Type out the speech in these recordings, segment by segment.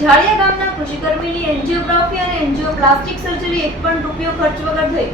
ઝાડિયા ગામના કૃષિકર્મીની એન્જિયોગ્રાફી અને એન્જિયોપ્લાસ્ટિક સર્જરી એક પણ રૂપિયો ખર્ચ વગર થઈ.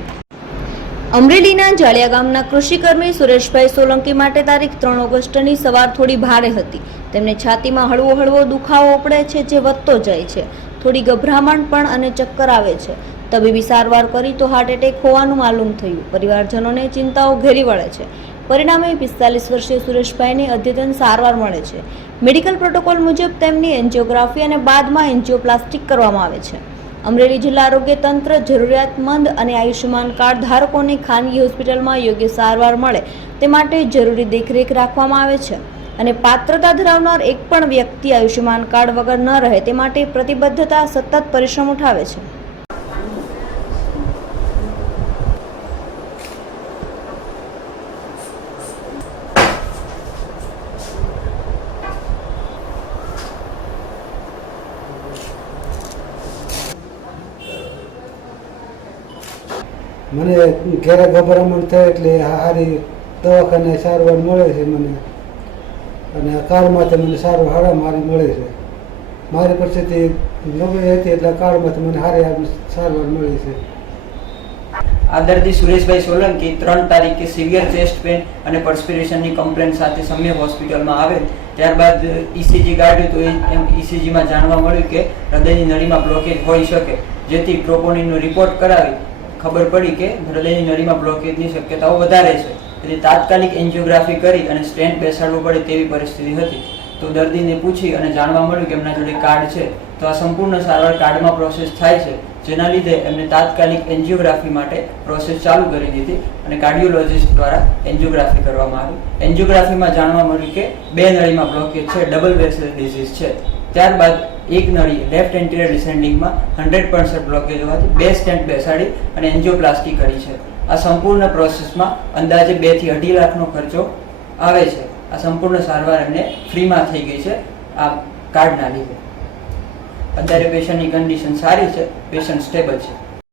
અમરેલીના જાળિયા ગામના કૃષિકર્મી સુરેશભાઈ સોલંકી માટે તારીખ ત્રણ ઓગસ્ટની સવાર થોડી ભારે હતી. તેમને છાતીમાં હળવો હળવો દુખાવો ઉપડે છે જે વધતો જાય છે. થોડી ગભરામણ પણ અને ચક્કર આવે છે. તબીબી સારવાર કરી તો હાર્ટ એટેક હોવાનું માલુમ થયું. પરિવારજનોને ચિંતાઓ ઘેરી વળે છે. પરિણામે પિસ્તાલીસ વર્ષીય સુરેશભાઈને અદ્યતન સારવાર મળે છે. મેડિકલ પ્રોટોકોલ મુજબ તેમની એન્જિયોગ્રાફી અને બાદમાં એન્જિયોપ્લાસ્ટિક કરવામાં આવે છે. અમરેલી જિલ્લા આરોગ્ય તંત્ર જરૂરિયાતમંદ અને આયુષ્યમાન કાર્ડ ધારકોને ખાનગી હોસ્પિટલમાં યોગ્ય સારવાર મળે તે માટે જરૂરી દેખરેખ રાખવામાં આવે છે અને પાત્રતા ધરાવનાર એક પણ વ્યક્તિ આયુષ્યમાન કાર્ડ વગર ન રહે તે માટે પ્રતિબદ્ધતા સતત પરિશ્રમ ઉઠાવે છે. મને ઘેરે ગભરામણ થાય એટલે સારી દવાખાને સારવાર મળે છે મને. અને આ કાર્ડમાંથી મને સારું હારા મારી મળે છે. મારી પરિસ્થિતિ નબળી હતી એટલે કાર્ડમાંથી મને સારી આવી સારવાર મળી છે. આ દર્દી સુરેશભાઈ સોલંકી ત્રણ તારીખે સિવિયર ચેસ્ટ પેન અને પરસ્પિરેશનની કમ્પ્લેન સાથે સમ્ય હોસ્પિટલમાં આવેલ ત્યારબાદ ઇસીજી કાઢ્યું તો એમ ઇસીજીમાં જાણવા મળ્યું કે હૃદયની નળીમાં બ્લોકેજ હોઈ શકે. જેથી ટ્રોપોનિનનો રિપોર્ટ કરાવી ખબર પડી કે હૃદયની નળીમાં બ્લોકેજની શક્યતાઓ વધારે છે. તેથી તાત્કાલિક એન્જિયોગ્રાફી કરી અને સ્ટેન્ટ બેસાડવું પડે તેવી પરિસ્થિતિ હતી. તો દર્દીને પૂછી અને જાણવા મળ્યું કે એમના જોડે કાર્ડ છે. તો આ સંપૂર્ણ સારવાર કાર્ડમાં પ્રોસેસ થાય છે. જેના લીધે એમને તાત્કાલિક એન્જિયોગ્રાફી માટે પ્રોસેસ ચાલુ કરી દીધી અને કાર્ડિયોલોજિસ્ટ દ્વારા એન્જિયોગ્રાફી કરવામાં આવી. એન્જિયોગ્રાફીમાં જાણવા મળ્યું કે બે નળીમાં બ્લોકેજ છે ડબલ વેસલ ડિઝીઝ છે. ત્યારબાદ એક નળી લેફ્ટ એન્ટિરિયર ડિસેન્ડિંગમાં હંડ્રેડ પર્સન્ટ બ્લોકેજ હોવાથી બે સ્ટેન્ટ બેસાડી અને એન્જિયોપ્લાસ્ટી કરી છે. આ સંપૂર્ણ પ્રોસેસમાં અંદાજે બેથી અઢી લાખનો ખર્ચો આવે છે. આ સંપૂર્ણ સારવાર એમને ફ્રીમાં થઈ ગઈ છે આ કાર્ડના લીધે. અત્યારે પેશન્ટની કન્ડિશન સારી છે પેશન્ટ સ્ટેબલ છે.